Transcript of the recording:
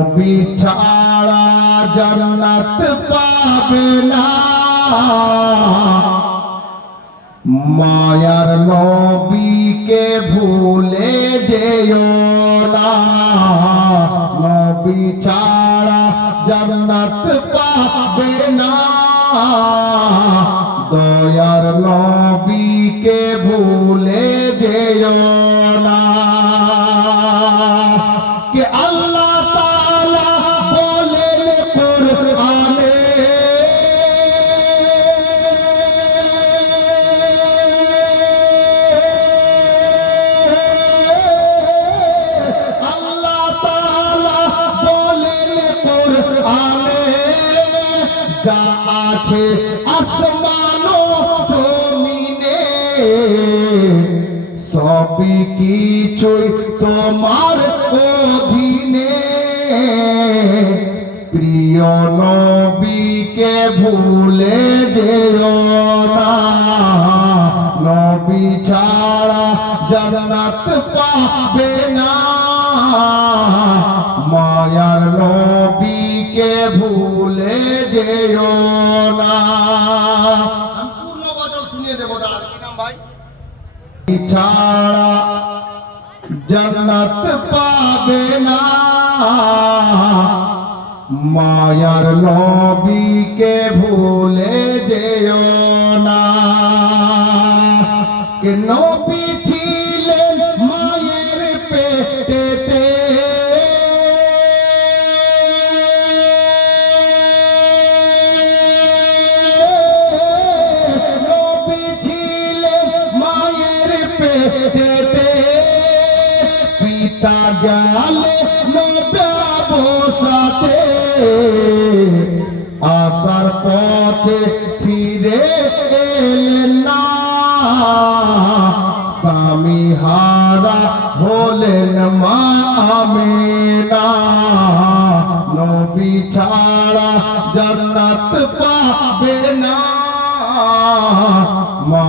নবী ছাড়া জান্নাত পাবে না। মায়ার নবীকে ভুলে যেও না। নবী ছাড়া জান্নাত পাবে না। দয়ার নবীকে ভুলে যেও আসমান জমিনে। সবই কিছুই তোমার অধীনে। প্রিয় নবীকে ভুলে যেও না। নবী ছাড়া জান্নাত পাবে না। ভুলে যেও না। পূর্ণ গজল শুনিয়ে দেবো দাঁড়ান কি নাম ভাই? ছাড়া জান্নাত পাবে না। মায়ার নবীকে ভুলে যেও না। কে নবী তা গেলে বসাতে আসার পথে ফিরে এলেন না। স্বামী হারা হলেন মা আমেনা। নবী ছাড়া জান্নাত পাবে না। মা